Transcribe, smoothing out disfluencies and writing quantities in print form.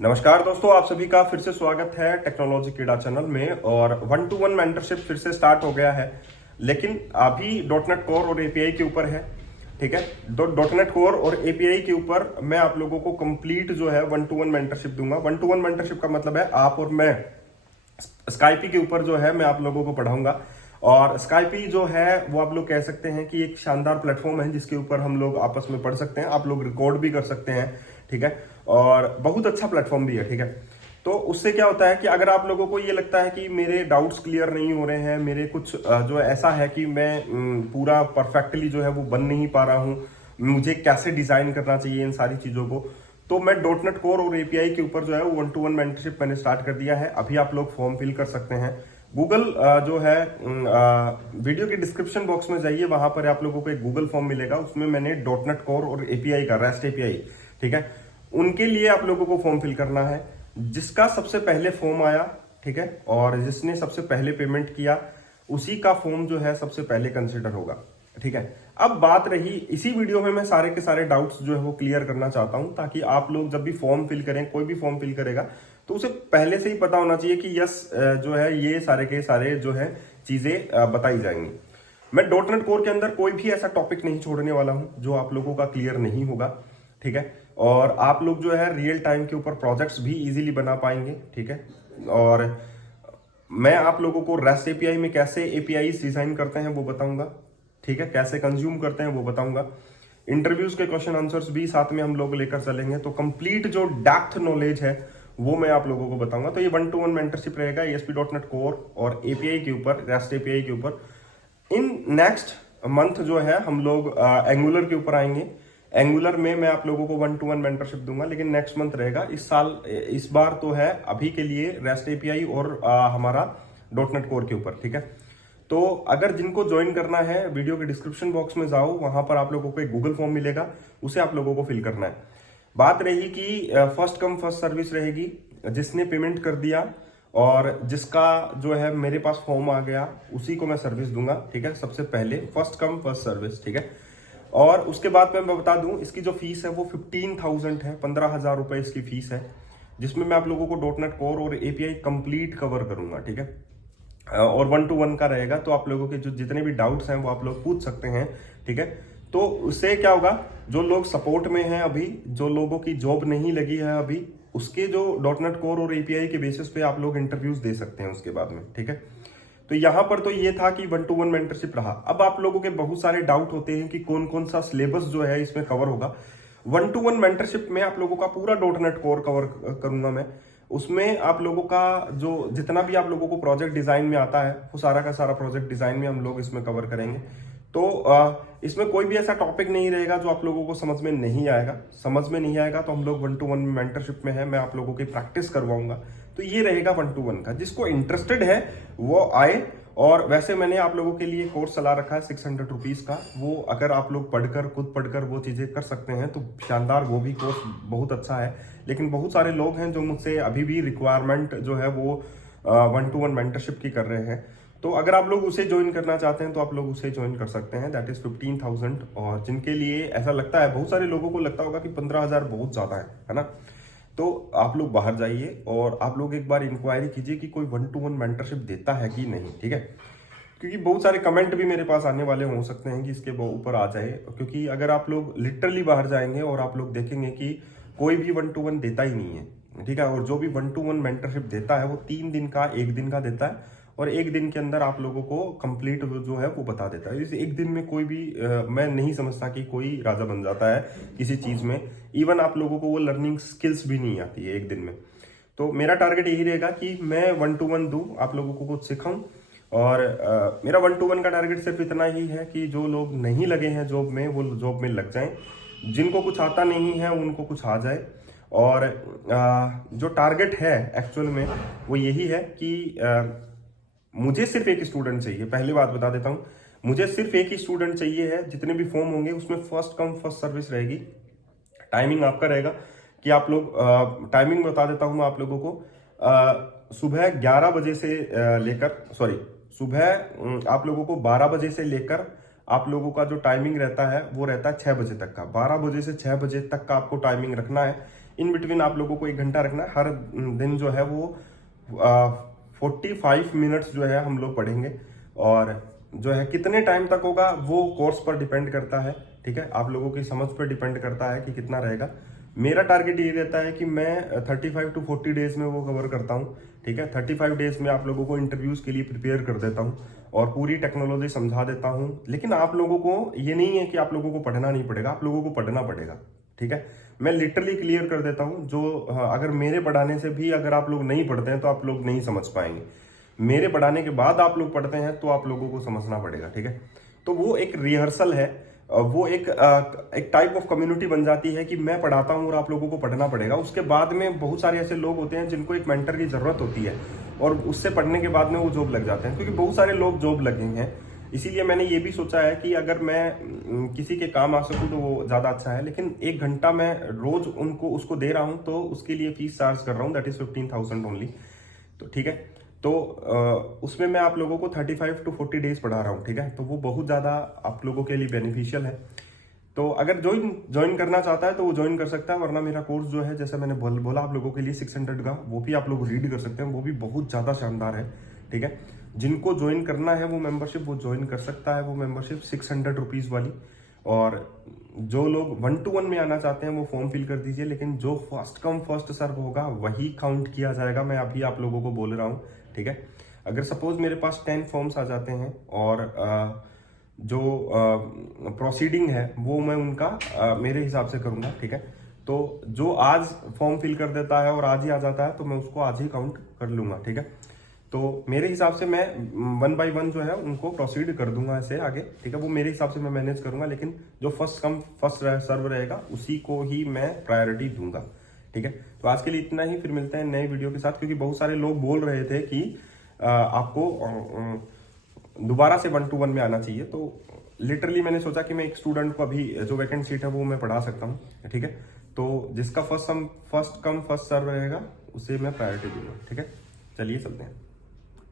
नमस्कार दोस्तों, आप सभी का फिर से स्वागत है टेक्नोलॉजी क्रीड़ा चैनल में। और 1-to-1 मेंटरशिप फिर से स्टार्ट हो गया है, लेकिन अभी डॉटनेट कोर और एपीआई के ऊपर है। ठीक है, डॉटनेट कोर और एपीआई के ऊपर मैं आप लोगों को कंप्लीट जो है 1-to-1 मेंटरशिप दूंगा। 1-to-1 मेंटरशिप का मतलब है आप और मैं स्काइपी के ऊपर जो है मैं आप लोगों को पढ़ाऊंगा। और स्काइपी जो है वो आप लोग कह सकते हैं कि एक शानदार प्लेटफॉर्म है जिसके ऊपर हम लोग आपस में पढ़ सकते हैं, आप लोग रिकॉर्ड भी कर सकते हैं। ठीक है, और बहुत अच्छा प्लेटफॉर्म भी है। ठीक है, तो उससे क्या होता है कि अगर आप लोगों को ये लगता है कि मेरे डाउट्स क्लियर नहीं हो रहे हैं, मेरे कुछ जो ऐसा है कि मैं पूरा परफेक्टली जो है वो बन नहीं पा रहा हूँ, मुझे कैसे डिजाइन करना चाहिए इन सारी चीजों को, तो मैं डॉटनेट कोर और एपीआई के ऊपर जो है 1-to-1 मेंटरशिप मैंने स्टार्ट कर दिया है। अभी आप लोग फॉर्म फिल कर सकते हैं। गूगल जो है वीडियो के डिस्क्रिप्शन बॉक्स में जाइए, वहां पर आप लोगों को एक गूगल फॉर्म मिलेगा, उसमें मैंने डॉटनेट कोर और एपीआई का रेस्ट एपीआई, ठीक है, उनके लिए आप लोगों को फॉर्म फिल करना है। जिसका सबसे पहले फॉर्म आया, ठीक है, और जिसने सबसे पहले पेमेंट किया, उसी का फॉर्म जो है सबसे पहले कंसिडर होगा। ठीक है, अब बात रही, इसी वीडियो में मैं सारे के सारे डाउट्स जो है वो क्लियर करना चाहता हूं, ताकि आप लोग जब भी फॉर्म फिल करें, कोई भी फॉर्म फिल करेगा तो उसे पहले से ही पता होना चाहिए कि यस जो है ये सारे के सारे जो है चीजें बताई जाएंगी। मैं डॉटनेट कोर के अंदर कोई भी ऐसा टॉपिक नहीं छोड़ने वाला हूं जो आप लोगों का क्लियर नहीं होगा। ठीक है, और आप लोग जो है रियल टाइम के ऊपर प्रोजेक्ट्स भी इजीली बना पाएंगे। ठीक है, और मैं आप लोगों को रेस्ट एपीआई में कैसे एपीआई डिजाइन करते हैं वो बताऊंगा। ठीक है, कैसे कंज्यूम करते हैं वो बताऊंगा। इंटरव्यूज के क्वेश्चन आंसर्स भी साथ में हम लोग लेकर चलेंगे, तो कंप्लीट जो डेप्थ नॉलेज है वो मैं आप लोगों को बताऊंगा। तो ये 1-to-1 मेंटरशिप रहेगा ASP.NET कोर और एपीआई के ऊपर, रेस्ट एपीआई के ऊपर। इन नेक्स्ट मंथ जो है हम लोग एंगुलर के ऊपर आएंगे। एंगुलर में मैं आप लोगों को 1-to-1 मेंटरशिप दूंगा, लेकिन नेक्स्ट मंथ रहेगा। इस साल, इस बार तो है अभी के लिए रेस्ट एपीआई और हमारा डॉटनेट कोर के ऊपर। ठीक है, तो अगर जिनको ज्वाइन करना है, वीडियो के डिस्क्रिप्शन बॉक्स में जाओ, वहां पर आप लोगों को एक गूगल फॉर्म मिलेगा, उसे आप लोगों को फिल करना है। बात रही कि फर्स्ट कम फर्स्ट सर्विस रहेगी। जिसने पेमेंट कर दिया और जिसका जो है मेरे पास फॉर्म आ गया, उसी को मैं सर्विस दूंगा। ठीक है, सबसे पहले फर्स्ट कम फर्स्ट सर्विस। ठीक है, और उसके बाद मैं बता दूं, इसकी जो फीस है वो 15,000 है, 15,000 रुपए इसकी फीस है, जिसमें मैं आप लोगों को डॉटनेट कोर और एपीआई कंप्लीट कवर करूंगा। ठीक है, और 1-to-1 का रहेगा, तो आप लोगों के जो जितने भी डाउट्स हैं वो आप लोग पूछ सकते हैं। ठीक है, तो उससे क्या होगा, जो लोग सपोर्ट में हैं अभी, जो लोगों की जॉब नहीं लगी है अभी, उसके जो डॉटनेट कोर और एपीआई के बेसिस पे आप लोग इंटरव्यूज दे सकते हैं उसके बाद में। ठीक है, तो यहां पर तो ये था कि 1-to-1 मेंटरशिप रहा। अब आप लोगों के बहुत सारे डाउट होते हैं कि कौन कौन सा सिलेबस जो है इसमें कवर होगा। 1-to-1 मेंटरशिप में आप लोगों का पूरा डॉटनेट कोर कवर करूंगा मैं। उसमें आप लोगों का जो जितना भी आप लोगों को प्रोजेक्ट डिजाइन में आता है, वो सारा का सारा प्रोजेक्ट डिजाइन में हम लोग इसमें कवर करेंगे। तो इसमें कोई भी ऐसा टॉपिक नहीं रहेगा जो आप लोगों को समझ में नहीं आएगा। समझ में नहीं आएगा तो हम लोग 1-to-1 मेंटरशिप में है, मैं आप लोगों की प्रैक्टिस करवाऊंगा। तो ये रहेगा 1-to-1 का। जिसको इंटरेस्टेड है वो आए। और वैसे मैंने आप लोगों के लिए कोर्स चला रखा है 600 रुपीज का, वो अगर आप लोग पढ़कर, खुद पढ़कर वो चीजें कर सकते हैं तो शानदार, वो भी कोर्स बहुत अच्छा है। लेकिन बहुत सारे लोग हैं जो मुझसे अभी भी रिक्वायरमेंट जो है वो 1-to-1 मेंटरशिप की कर रहे हैं। तो अगर आप लोग उसे ज्वाइन करना चाहते हैं तो आप लोग उसे ज्वाइन कर सकते हैं, दैट इज 15,000। और जिनके लिए ऐसा लगता है, बहुत सारे लोगों को लगता होगा कि 15,000 बहुत ज्यादा है ना, तो आप लोग बाहर जाइए और आप लोग एक बार इंक्वायरी कीजिए कि कोई 1-to-1 मेंटरशिप देता है कि नहीं। ठीक है, क्योंकि बहुत सारे कमेंट भी मेरे पास आने वाले हो सकते हैं कि इसके ऊपर आ जाए। क्योंकि अगर आप लोग लिटरली बाहर जाएंगे और आप लोग देखेंगे कि कोई भी 1-to-1 देता ही नहीं है। ठीक है, और जो भी 1-to-1 मेंटरशिप देता है वो 3 दिन का, 1 दिन का देता है, और 1 दिन के अंदर आप लोगों को कंप्लीट जो है वो बता देता है। इस 1 दिन में कोई भी मैं नहीं समझता कि कोई राजा बन जाता है किसी चीज में। इवन आप लोगों को वो लर्निंग स्किल्स भी नहीं आती है 1 दिन में। तो मेरा टारगेट यही रहेगा कि मैं 1-to-1 दूं, आप लोगों को कुछ सिखाऊं। और मेरा 1-to-1 का टारगेट सिर्फ इतना ही है कि जो लोग नहीं लगे हैं जॉब में, वो जॉब में लग जाएं। जिनको कुछ आता नहीं है उनको कुछ आ जाए। और जो टारगेट है एक्चुअल में वो यही है कि मुझे सिर्फ एक स्टूडेंट चाहिए। पहली बात बता देता हूं, मुझे सिर्फ एक ही स्टूडेंट चाहिए है। जितने भी फॉर्म होंगे उसमें फर्स्ट कम फर्स्ट सर्विस रहेगी। टाइमिंग आपका रहेगा कि आप लोग, टाइमिंग बता देता हूं मैं आप लोगों को, सुबह 11 बजे से सुबह आप लोगों को 12 बजे से लेकर आप लोगों का जो टाइमिंग रहता है वो रहता है 6 बजे तक का। 12 बजे से 6 बजे तक का आपको टाइमिंग रखना है। इन बिटवीन आप लोगों को 1 घंटा रखना है। हर दिन जो है वो 45 मिनट्स जो है हम लोग पढ़ेंगे, और जो है कितने टाइम तक होगा वो कोर्स पर डिपेंड करता है, ठीक है, आप लोगों की समझ पर डिपेंड करता है कि कितना रहेगा। मेरा टारगेट ये रहता है कि मैं 35 टू 40 डेज में वो कवर करता हूँ, ठीक है। 35 डेज में आप लोगों को इंटरव्यूज के लिए प्रिपेयर कर देता हूँ और पूरी टेक्नोलॉजी समझा देता हूँ। लेकिन आप लोगों को ये नहीं है कि आप लोगों को पढ़ना नहीं पड़ेगा, आप लोगों को पढ़ना पड़ेगा, ठीक है। मैं लिटरली क्लियर कर देता हूँ, जो अगर मेरे पढ़ाने से भी अगर आप लोग नहीं पढ़ते हैं तो आप लोग नहीं समझ पाएंगे। मेरे पढ़ाने के बाद आप लोग पढ़ते हैं तो आप लोगों को समझना पड़ेगा, ठीक है। तो वो एक रिहर्सल है, वो एक टाइप ऑफ कम्युनिटी बन जाती है कि मैं पढ़ाता हूँ और आप लोगों को पढ़ना पड़ेगा। उसके बाद में बहुत सारे ऐसे लोग होते हैं जिनको एक मेंटर की जरूरत होती है, और उससे पढ़ने के बाद में वो जॉब लग जाते हैं, क्योंकि बहुत सारे लोग जॉब लगे हैं। इसीलिए मैंने ये भी सोचा है कि अगर मैं किसी के काम आ सकूं तो वो ज़्यादा अच्छा है। लेकिन 1 घंटा मैं रोज उसको दे रहा हूँ, तो उसके लिए फीस चार्ज कर रहा हूँ, दैट इज 15,000 ओनली। तो ठीक है, तो उसमें मैं आप लोगों को 35 टू 40 डेज पढ़ा रहा हूँ, ठीक है। तो वो बहुत ज़्यादा आप लोगों के लिए बेनिफिशियल है। तो अगर ज्वाइन करना चाहता है तो वो ज्वाइन कर सकता है, वरना मेरा कोर्स जो है, जैसे मैंने बोला आप लोगों के लिए 600 का, वो भी आप लोग रीड कर सकते हैं, वो भी बहुत ज़्यादा शानदार है, ठीक है। जिनको ज्वाइन करना है वो मेंबरशिप वो ज्वाइन कर सकता है, वो मेंबरशिप 600 रुपीज़ वाली। और जो लोग 1-to-1 में आना चाहते हैं वो फॉर्म फिल कर दीजिए, लेकिन जो फर्स्ट कम फर्स्ट सर्व होगा वही काउंट किया जाएगा, मैं अभी आप लोगों को बोल रहा हूँ, ठीक है। अगर सपोज मेरे पास 10 फॉर्म्स आ जाते हैं और जो प्रोसीडिंग है वो मैं उनका मेरे हिसाब से करूंगा, ठीक है। तो जो आज फॉर्म फिल कर देता है और आज ही आ जाता है तो मैं उसको आज ही काउंट कर लूंगा, ठीक है। तो मेरे हिसाब से मैं 1 बाय 1 जो है उनको प्रोसीड कर दूंगा ऐसे आगे, ठीक है। वो मेरे हिसाब से मैं मैनेज करूंगा, लेकिन जो फर्स्ट कम फर्स्ट सर्व रहेगा उसी को ही मैं प्रायोरिटी दूंगा, ठीक है। तो आज के लिए इतना ही, फिर मिलते हैं नए वीडियो के साथ, क्योंकि बहुत सारे लोग बोल रहे थे कि आपको दोबारा से 1-to-1 में आना चाहिए। तो लिटरली मैंने सोचा कि मैं एक स्टूडेंट को अभी जो वैकेंट सीट है वो मैं पढ़ा सकता हूँ, ठीक है। तो जिसका फर्स्ट कम फर्स्ट सर्व रहेगा उसे मैं प्रायोरिटी दूंगा, ठीक है। चलिए चलते हैं।